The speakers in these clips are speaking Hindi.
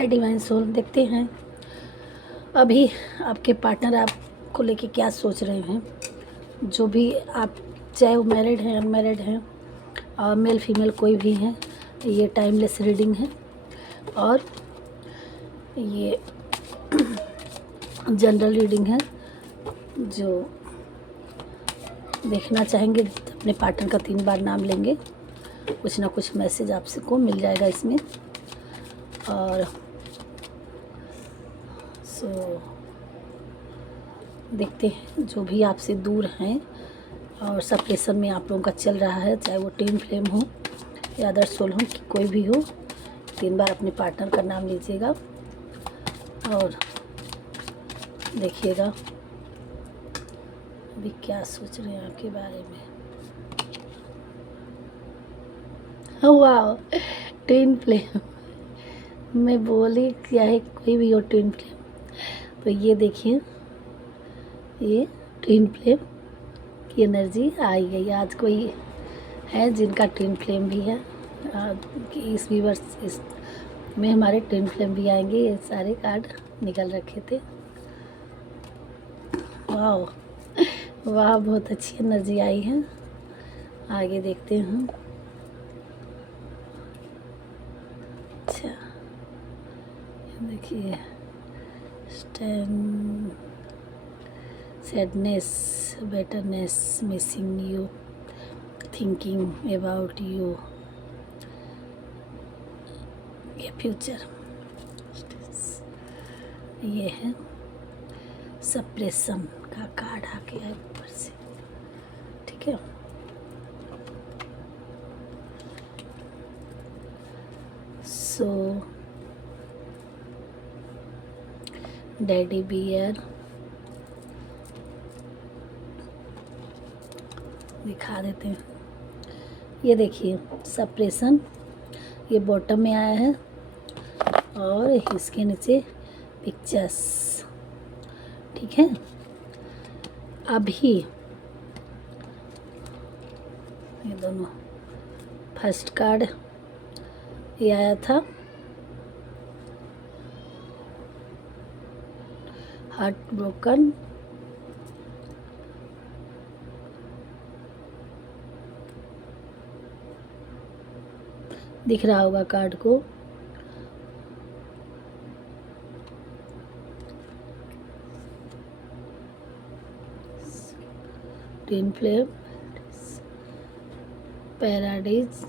हाय डिवाइन सोल, देखते हैं अभी आपके पार्टनर आपको लेके क्या सोच रहे हैं। जो भी आप, चाहे वो मैरिड हैं अनमैरिड हैं और मेल फीमेल कोई भी हैं, ये टाइमलेस रीडिंग है और ये जनरल रीडिंग है। जो देखना चाहेंगे अपने पार्टनर का 3 बार नाम लेंगे, कुछ ना कुछ मैसेज आपसे को मिल जाएगा इसमें। और देखते हैं जो भी आपसे दूर हैं और सेपरेशन में आप लोगों का चल रहा है, चाहे वो ट्विन फ्लेम हो या अदर सोल हो, कि कोई भी हो, 3 बार अपने पार्टनर का नाम लीजिएगा और देखिएगा अभी क्या सोच रहे हैं आपके बारे में। वाह, ट्विन फ्लेम, मैं बोली क्या है, कोई भी हो ट्विन फ्लेम। तो ये देखिए, ये ट्विन फ्लेम की एनर्जी आई गई। आज कोई है जिनका ट्विन फ्लेम भी है, कि इस व्यूवर्स इस में हमारे ट्विन फ्लेम भी आएंगे। ये सारे कार्ड निकल रखे थे। वाह वाह, बहुत अच्छी एनर्जी आई है। आगे देखते हैं। अच्छा, देखिए, sadness, betterness, missing you, thinking about you, ये फ्यूचर, ये है सप्रेशन का कार्ड आ गया है ऊपर से। ठीक है, सो डैडी बियर दिखा देते हैं। ये देखिए सप्रेशन, ये बॉटम में आया है और इसके नीचे पिक्चर्स। ठीक है, अभी ये दोनों, फर्स्ट कार्ड ये आया था हार्ट ब्रोकन, दिख रहा होगा कार्ड को। Twin flame, paradise,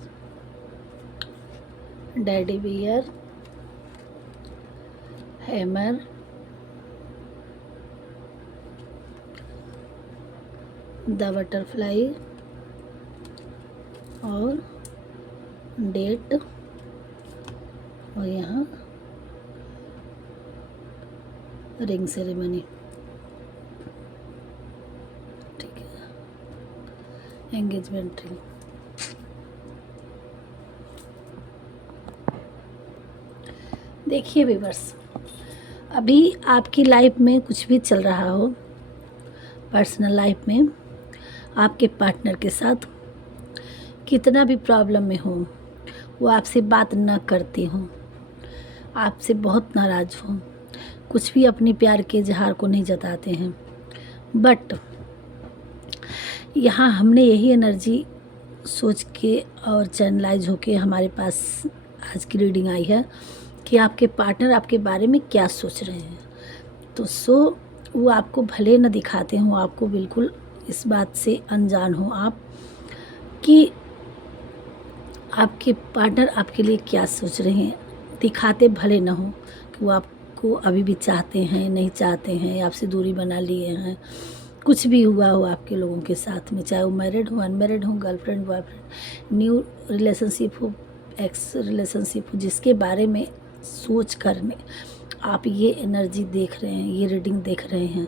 daddy bear, hammer, the butterfly और डेट, और यहाँ रिंग सेरेमनी। ठीक है, एंगेजमेंट रिंग। देखिए व्यूअर्स, अभी आपकी लाइफ में कुछ भी चल रहा हो, पर्सनल लाइफ में आपके पार्टनर के साथ कितना भी प्रॉब्लम में हो, वो आपसे बात न करते हों, आपसे बहुत नाराज़ हों, कुछ भी अपनी प्यार के इजहार को नहीं जताते हैं, बट यहाँ हमने यही एनर्जी सोच के और चैनलाइज होके हमारे पास आज की रीडिंग आई है कि आपके पार्टनर आपके बारे में क्या सोच रहे हैं। तो वो आपको भले न दिखाते हों, आपको बिल्कुल इस बात से अनजान हो आप कि आपके पार्टनर आपके लिए क्या सोच रहे हैं। दिखाते भले न हो कि वो आपको अभी भी चाहते हैं, नहीं चाहते हैं, आपसे दूरी बना लिए हैं, कुछ भी हुआ हो आपके लोगों के साथ में, चाहे वो मैरिड हो अनमैरिड हो, गर्लफ्रेंड बॉयफ्रेंड, न्यू रिलेशनशिप हो, एक्स रिलेशनशिप हो, जिसके बारे में सोच कर में आप ये एनर्जी देख रहे हैं, ये रीडिंग देख रहे हैं,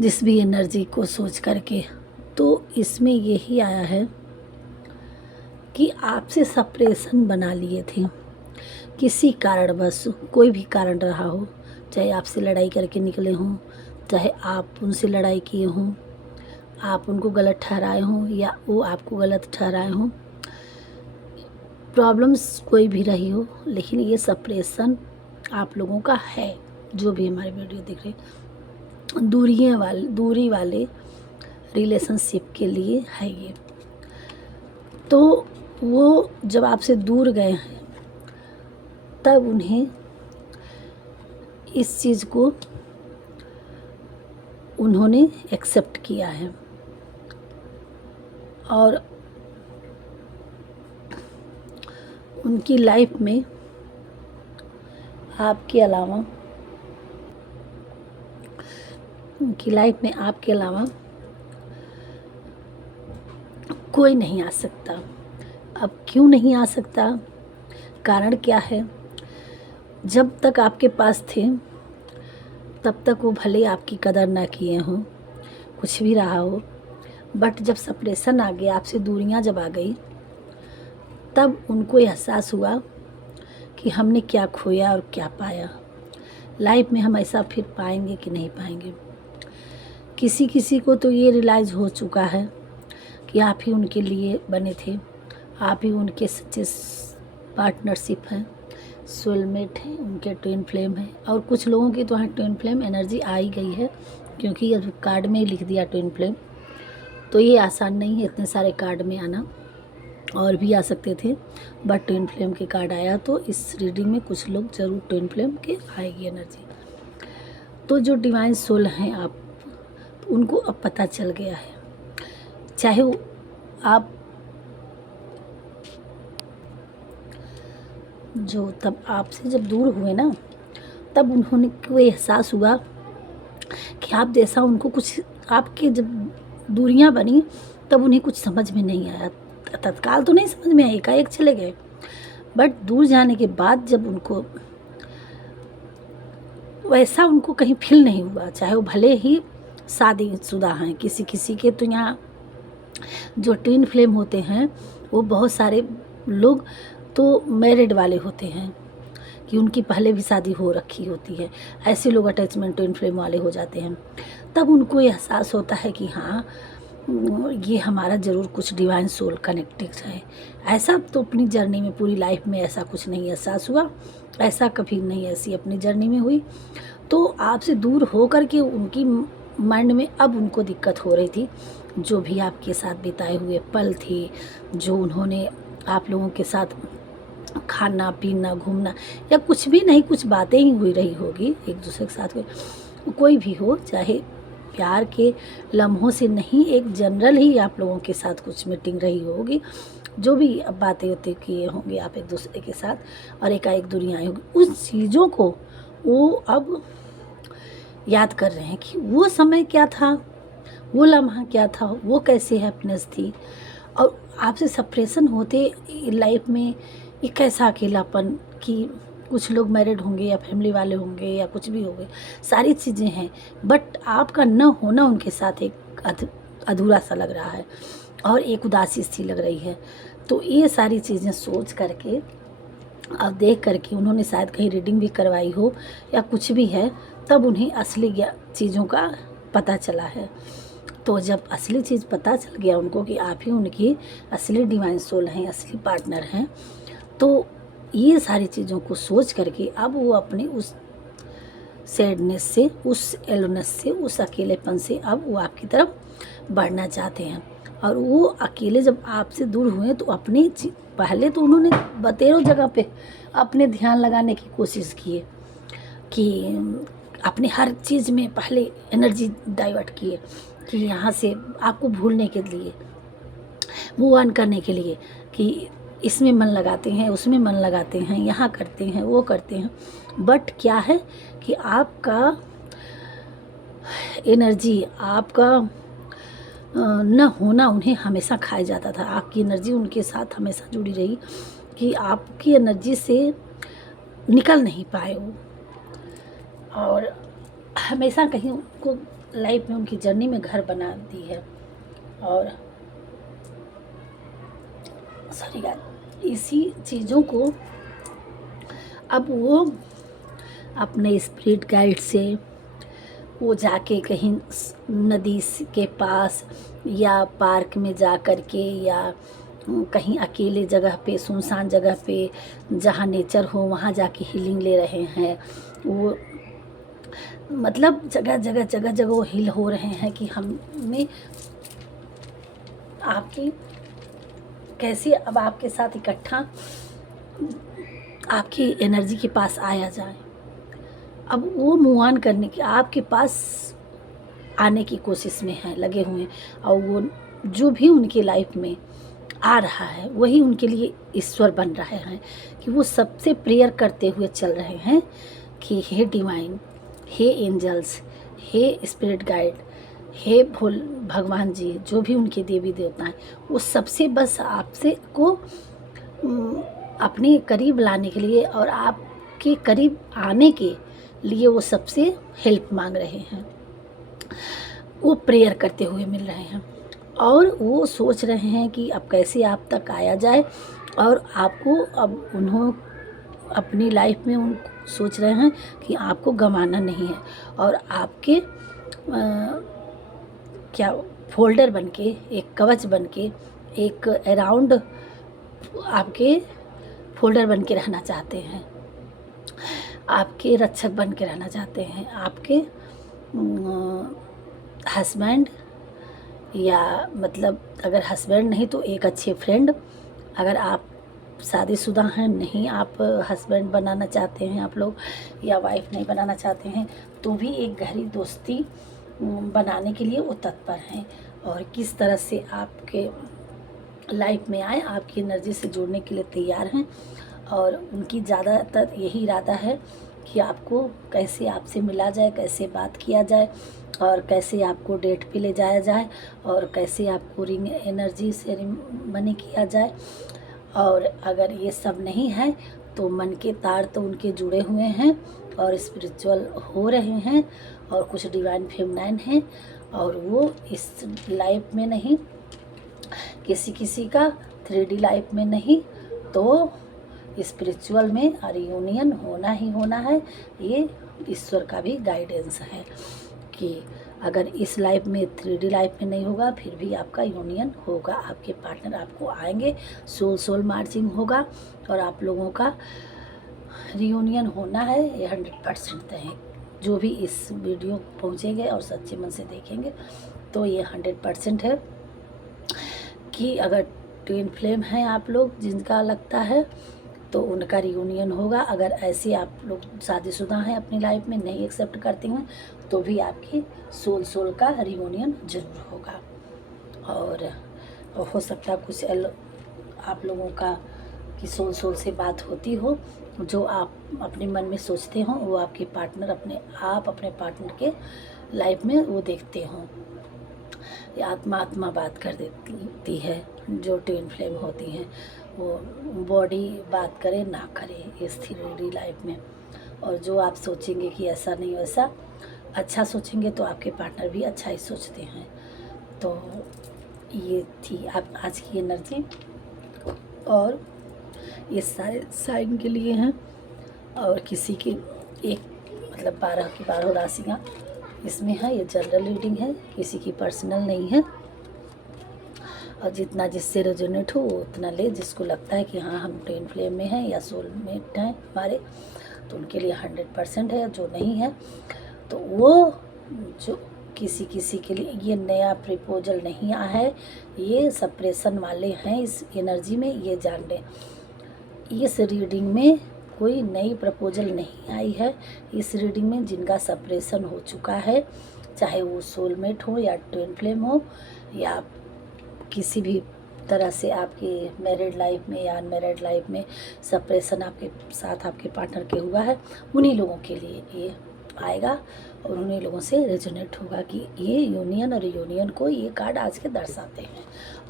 जिस भी एनर्जी को सोच करके, तो इसमें यही आया है कि आपसे सेपरेशन बना लिए थे किसी कारणवश, कोई भी कारण रहा हो, चाहे आपसे लड़ाई करके निकले हों, चाहे आप उनसे लड़ाई किए हों, आप उनको गलत ठहराए हों या वो आपको गलत ठहराए हों, प्रॉब्लम्स कोई भी रही हो, लेकिन ये सेपरेशन आप लोगों का है, जो भी हमारे वीडियो देख रहे हैं, दूरी वाले रिलेशनशिप के लिए है ये। तो वो जब आपसे दूर गए हैं तब उन्हें इस चीज़ को उन्होंने एक्सेप्ट किया है, और उनकी लाइफ में आपके अलावा कोई नहीं आ सकता। अब क्यों नहीं आ सकता, कारण क्या है? जब तक आपके पास थे तब तक वो भले आपकी कदर ना किए हों, कुछ भी रहा हो, बट जब सेपरेशन आ गया, आपसे दूरियां जब आ गई, तब उनको एहसास हुआ कि हमने क्या खोया और क्या पाया। लाइफ में हम ऐसा फिर पाएंगे कि नहीं पाएंगे। किसी किसी को तो ये रियलाइज़ हो चुका है कि आप ही उनके लिए बने थे, आप ही उनके सच्चे पार्टनरशिप हैं, सोलमेट हैं, उनके ट्विन फ्लेम हैं। और कुछ लोगों की तो यहाँ ट्विन फ्लेम एनर्जी आ ही गई है, क्योंकि अब कार्ड में ही लिख दिया ट्विन फ्लेम, तो ये आसान नहीं है इतने सारे कार्ड में आना, और भी आ सकते थे, बट ट्विन फ्लेम के कार्ड आया, तो इस रीडिंग में कुछ लोग ज़रूर ट्विन फ्लेम के आएगी एनर्जी। तो जो डिवाइन सोल हैं आप, उनको अब पता चल गया है, चाहे आप जो तब आपसे जब दूर हुए ना, तब उन्होंने को एहसास हुआ कि आप जैसा उनको कुछ, आपके जब दूरियां बनी तब उन्हें कुछ समझ में नहीं आया। तत्काल तो नहीं समझ में आया, एकाएक चले गए, बट दूर जाने के बाद जब उनको वैसा उनको कहीं फील नहीं हुआ, चाहे वो भले ही शादीशुदा हैं। किसी किसी के तो यहाँ जो ट्विन फ्लेम होते हैं वो बहुत सारे लोग तो मैरिड वाले होते हैं कि उनकी पहले भी शादी हो रखी होती है, ऐसे लोग अटैचमेंट ट्विन फ्लेम वाले हो जाते हैं। तब उनको एहसास होता है कि हाँ, ये हमारा ज़रूर कुछ डिवाइन सोल कनेक्टेड है। ऐसा तो अपनी जर्नी में, पूरी लाइफ में ऐसा कुछ नहीं एहसास हुआ, ऐसा कभी नहीं ऐसी अपनी जर्नी में हुई। तो आपसे दूर हो कर के उनकी माइंड में अब उनको दिक्कत हो रही थी, जो भी आपके साथ बिताए हुए पल थे, जो उन्होंने आप लोगों के साथ खाना पीना घूमना, या कुछ भी नहीं, कुछ बातें ही हुई रही होगी एक दूसरे के साथ, कोई भी हो, चाहे प्यार के लम्हों से नहीं, एक जनरल ही आप लोगों के साथ कुछ मीटिंग रही होगी, जो भी बातें होते किए होंगे आप एक दूसरे के साथ, और एकाएक दूरियाँ आई होगी। उस चीज़ों को वो अब याद कर रहे हैं कि वो समय क्या था, वो लम्हा क्या था, वो कैसे हैप्पीनेस थी, और आपसे सेपरेशन होते लाइफ में एक ऐसा अकेलापन कि कुछ लोग मैरिड होंगे या फैमिली वाले होंगे या कुछ भी होंगे, सारी चीज़ें हैं, बट आपका न होना उनके साथ एक अधूरा सा लग रहा है, और एक उदासी सी लग रही है। तो ये सारी चीज़ें सोच करके, अब देख करके उन्होंने शायद कहीं रीडिंग भी करवाई हो या कुछ भी है, तब उन्हें असली चीज़ों का पता चला है। तो जब असली चीज़ पता चल गया उनको कि आप ही उनकी असली डिवाइन सोल हैं, असली पार्टनर हैं, तो ये सारी चीज़ों को सोच करके अब वो अपने उस सैडनेस से, उस एलोनेस से, उस अकेलेपन से अब वो आपकी तरफ बढ़ना चाहते हैं। और वो अकेले जब आपसे दूर हुए तो अपनी पहले तो उन्होंने बतेरों जगह पे अपने ध्यान लगाने की कोशिश किए कि अपने हर चीज़ में पहले एनर्जी डाइवर्ट किए कि यहाँ से आपको भूलने के लिए, मूव ऑन करने के लिए, कि इसमें मन लगाते हैं, उसमें मन लगाते हैं, यहाँ करते हैं, वो करते हैं, बट क्या है कि आपका एनर्जी, आपका न होना उन्हें हमेशा खाया जाता था। आपकी एनर्जी उनके साथ हमेशा जुड़ी रही कि आपकी एनर्जी से निकल नहीं पाए वो, और हमेशा कहीं उनको लाइफ में, उनकी जर्नी में घर बना दी है। और सॉरी यार, इसी चीज़ों को अब वो अपने स्पिरिट गाइड से वो जाके कहीं नदी के पास या पार्क में जा कर के, या कहीं अकेले जगह पे, सुनसान जगह पे, जहाँ नेचर हो वहाँ जाके हीलिंग ले रहे हैं। वो मतलब जगह जगह जगह जगह वो हील हो रहे हैं कि हमें आपकी कैसे अब आपके साथ इकट्ठा आपकी एनर्जी के पास आया जाए। अब वो मूव ऑन करने की आपके पास आने की कोशिश में हैं, लगे हुए हैं। और वो जो भी उनकी लाइफ में आ रहा है वही उनके लिए ईश्वर बन रहे हैं, कि वो सबसे प्रेयर करते हुए चल रहे हैं कि हे डिवाइन, हे एंजल्स, हे स्पिरिट गाइड, हे भगवान जी, जो भी उनके देवी देवता हैं, वो सबसे बस आपसे को अपने करीब लाने के लिए और आपके करीब आने के लिए वो सबसे हेल्प मांग रहे हैं। वो प्रेयर करते हुए मिल रहे हैं और वो सोच रहे हैं कि अब कैसे आप तक आया जाए। और आपको अब उन्हों अपनी लाइफ में उन सोच रहे हैं कि आपको गंवाना नहीं है, और आपके क्या फोल्डर बन के, एक कवच बन के, एक अराउंड आपके फोल्डर बन के रहना चाहते हैं, आपके रक्षक बन के रहना चाहते हैं, आपके हस्बैंड, या मतलब अगर हस्बैंड नहीं तो एक अच्छे फ्रेंड। अगर आप शादीशुदा हैं, नहीं आप हस्बैंड बनाना चाहते हैं आप लोग, या वाइफ नहीं बनाना चाहते हैं, तो भी एक गहरी दोस्ती बनाने के लिए वो तत्पर हैं। और किस तरह से आपके लाइफ में आए, आपकी एनर्जी से जुड़ने के लिए तैयार हैं। और उनकी ज़्यादातर यही इरादा है कि आपको कैसे आपसे मिला जाए, कैसे बात किया जाए, और कैसे आपको डेट पे ले जाया जाए, और कैसे आपको रिंग एनर्जी सेरेमनी किया जाए। और अगर ये सब नहीं है तो मन के तार तो उनके जुड़े हुए हैं और स्पिरिचुअल हो रहे हैं, और कुछ डिवाइन फेमिनाइन हैं, और वो इस लाइफ में नहीं, किसी किसी का 3D लाइफ में नहीं, तो स्पिरिचुअल में रियूनियन होना ही होना है। ये ईश्वर का भी गाइडेंस है कि अगर इस लाइफ में 3D लाइफ में नहीं होगा फिर भी आपका यूनियन होगा, आपके पार्टनर आपको आएंगे, सोल मार्चिंग होगा, और आप लोगों का रियूनियन होना है। ये 100% है। जो भी इस वीडियो पहुँचेंगे और सच्चे मन से देखेंगे तो ये 100% है कि अगर ट्विन फ्लेम हैं आप लोग, जिनका लगता है, तो उनका रियूनियन होगा। अगर ऐसे आप लोग शादीशुदा हैं, अपनी लाइफ में नहीं एक्सेप्ट करते हैं, तो भी आपकी सोल का रियूनियन जरूर होगा। और हो सकता है कुछ आप लोगों का कि सोल से बात होती हो, जो आप अपने मन में सोचते हो वो आपके पार्टनर अपने पार्टनर के लाइफ में वो देखते हो। आत्मा बात कर देती है। जो ट्विन फ्लेम होती हैं वो बॉडी बात करे ना करे इस 3D लाइफ में। और जो आप सोचेंगे कि ऐसा नहीं वैसा अच्छा सोचेंगे तो आपके पार्टनर भी अच्छा ही सोचते हैं। तो ये थी आप आज की एनर्जी, और ये सारे साइन के लिए हैं। और किसी की एक मतलब 12 की 12 राशियाँ इसमें है। ये जनरल रीडिंग है, किसी की पर्सनल नहीं है। और जितना जिससे रेजोनेट हो उतना ले। जिसको लगता है कि हाँ हम ट्विन फ्लेम में हैं या सोलमेट हैं हमारे, तो उनके लिए 100% है। जो नहीं है तो वो जो किसी के लिए ये नया प्रपोजल नहीं आया है, ये सप्रेशन वाले हैं इस एनर्जी में, ये जान लें। इस रीडिंग में कोई नई प्रपोजल नहीं आई है। इस रीडिंग में जिनका सप्रेशन हो चुका है, चाहे वो सोलमेट हो या ट्विन फ्लेम हो, या किसी भी तरह से आपकी मैरिड लाइफ में या अनमैरिड लाइफ में सप्रेशन आपके साथ आपके पार्टनर के हुआ है, उन्हीं लोगों के लिए ये आएगा और उन्हीं लोगों से रेजोनेट होगा कि ये यूनियन और यूनियन को ये कार्ड आज के दर्शाते हैं।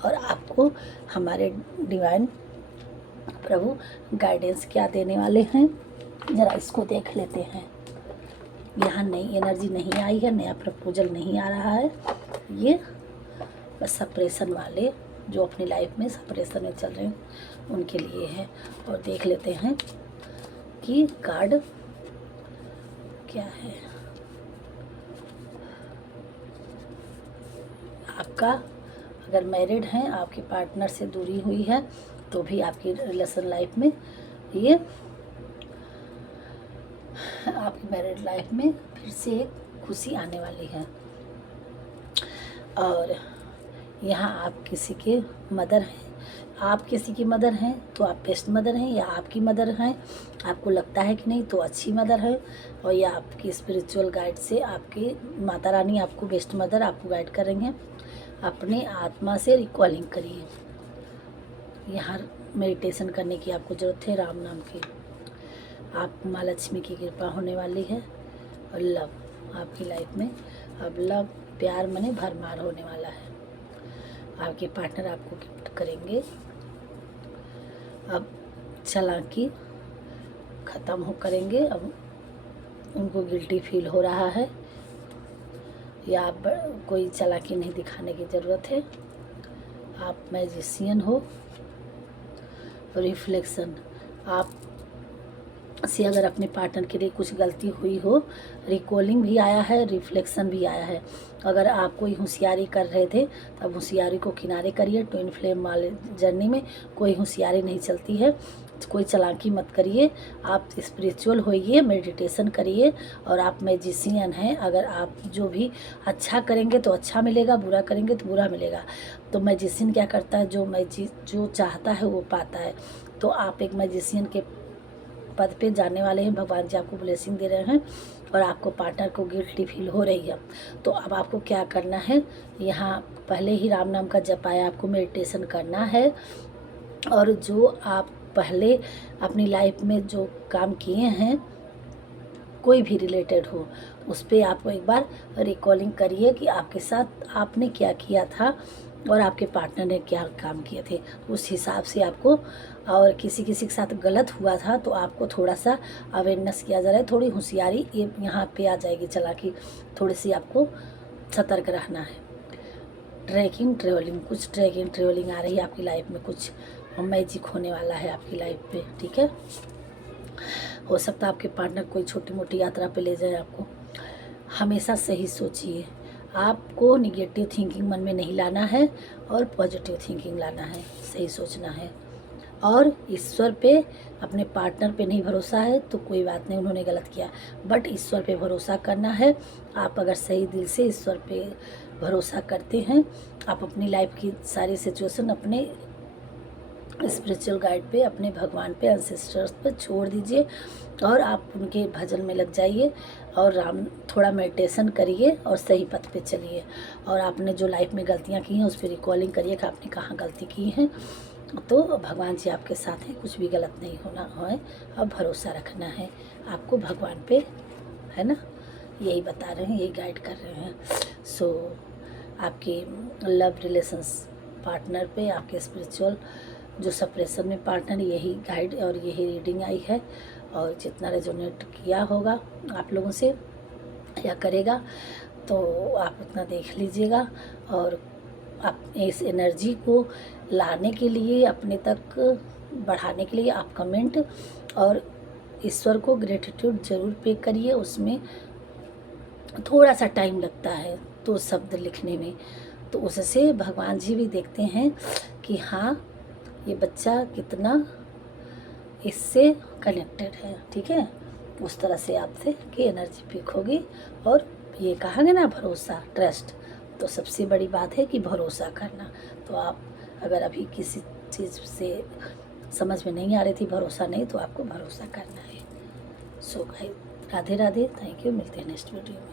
और आपको हमारे डिवाइन प्रभु गाइडेंस क्या देने वाले हैं, ज़रा इसको देख लेते हैं। यहाँ नई एनर्जी नहीं आई है, नया प्रपोजल नहीं आ रहा है। ये बस सप्रेशन वाले जो अपनी लाइफ में सप्रेशन में चल रहे हैं उनके लिए है। और देख लेते हैं कि कार्ड क्या है। आपका अगर मैरिड हैं, आपके पार्टनर से दूरी हुई है, तो भी आपकी रिलेशन लाइफ में ये आपकी मैरिड लाइफ में फिर से एक खुशी आने वाली है। और यहाँ आप किसी के मदर हैं, आप किसी की मदर हैं तो आप बेस्ट मदर हैं, या आपकी मदर हैं, आपको लगता है कि नहीं तो अच्छी मदर है, और या आपकी स्पिरिचुअल गाइड से आपकी माता रानी आपको बेस्ट मदर आपको गाइड कर रही हैं। अपने आत्मा से रिकॉलिंग करिए। यहाँ मेडिटेशन करने की आपको ज़रूरत है राम नाम की। आप माँ लक्ष्मी की कृपा होने वाली है, और लव आपकी लाइफ में अब लव प्यार मने भरमार होने वाला है। आपके पार्टनर आपको गिफ्ट करेंगे। अब चालाकी ख़त्म हो करेंगे, अब उनको गिल्टी फील हो रहा है, या आप कोई चालाकी नहीं दिखाने की ज़रूरत है। आप मैजिशियन हो। रिफ्लेक्शन, आप से अगर अपने पार्टनर के लिए कुछ गलती हुई हो, रिकॉलिंग भी आया है, रिफ्लेक्शन भी आया है। अगर आप कोई होशियारी कर रहे थे तब होशियारी को किनारे करिए। ट्विन फ्लेम वाले जर्नी में कोई होशियारी नहीं चलती है, कोई चालाकी मत करिए। आप स्पिरिचुअल होइए, मेडिटेशन करिए, और आप मैजिशियन हैं। अगर आप जो भी अच्छा करेंगे तो अच्छा मिलेगा, बुरा करेंगे तो बुरा मिलेगा। तो मैजिशियन क्या करता है, जो चाहता है वो पाता है। तो आप एक मैजिशियन के पद पे जाने वाले हैं। भगवान जी आपको ब्लेसिंग दे रहे हैं, और आपको पार्टनर को गिल्टी फील हो रही है। तो अब आपको क्या करना है, यहाँ पहले ही राम नाम का जप आया, आपको मेडिटेशन करना है। और जो आप पहले अपनी लाइफ में जो काम किए हैं, कोई भी रिलेटेड हो, उस पर आपको एक बार रिकॉलिंग करिए कि आपके साथ आपने क्या किया था और आपके पार्टनर ने क्या काम किए थे। उस हिसाब से आपको, और किसी किसी के साथ गलत हुआ था तो आपको थोड़ा सा अवेयरनेस किया जा रहा है। थोड़ी होशियारी ये यहाँ पे आ जाएगी, चालाकी थोड़ी सी आपको सतर्क रहना है। ट्रैकिंग ट्रेवलिंग, कुछ ट्रैकिंग ट्रेवलिंग आ रही है आपकी लाइफ में, कुछ मैजिक होने वाला है आपकी लाइफ पे, ठीक है। हो सकता है आपके पार्टनर कोई छोटी मोटी यात्रा पे ले जाए आपको। हमेशा सही सोचिए, आपको निगेटिव थिंकिंग मन में नहीं लाना है और पॉजिटिव थिंकिंग लाना है, सही सोचना है। और ईश्वर पे, अपने पार्टनर पे नहीं भरोसा है तो कोई बात नहीं, उन्होंने गलत किया, बट ईश्वर पे भरोसा करना है। आप अगर सही दिल से ईश्वर पे भरोसा करते हैं, आप अपनी लाइफ की सारी सिचुएशन अपने स्पिरिचुअल गाइड पे, अपने भगवान पे, एंसेस्टर्स पे छोड़ दीजिए, और आप उनके भजन में लग जाइए, और थोड़ा मेडिटेशन करिए, और सही पथ पे चलिए। और आपने जो लाइफ में गलतियाँ की हैं उस पर रिकॉलिंग करिए कि आपने कहाँ गलती की है। तो भगवान जी आपके साथ हैं, कुछ भी गलत नहीं होना है। अब भरोसा रखना है आपको भगवान पे, है ना। यही बता रहे हैं, यही गाइड कर रहे हैं। सो आपके लव रिलेशंस पार्टनर पे, आपके स्पिरिचुअल जो सेपरेशन में पार्टनर, यही गाइड और यही रीडिंग आई है। और जितना रेजोनेट किया होगा आप लोगों से या करेगा, तो आप उतना देख लीजिएगा। और आप इस एनर्जी को लाने के लिए, अपने तक बढ़ाने के लिए आप कमेंट और ईश्वर को ग्रेटिट्यूड ज़रूर पे करिए। उसमें थोड़ा सा टाइम लगता है तो शब्द लिखने में, तो उससे भगवान जी भी देखते हैं कि हाँ, ये बच्चा कितना इससे कनेक्टेड है, ठीक है। उस तरह से आपसे की एनर्जी पिक होगी। और ये कहा गया ना, भरोसा, ट्रस्ट, तो सबसे बड़ी बात है कि भरोसा करना। तो आप अगर अभी किसी चीज़ से समझ में नहीं आ रही थी, भरोसा नहीं, तो आपको भरोसा करना है। So guys, Radhe Radhe, thank you, मिलते हैं नेक्स्ट वीडियो में।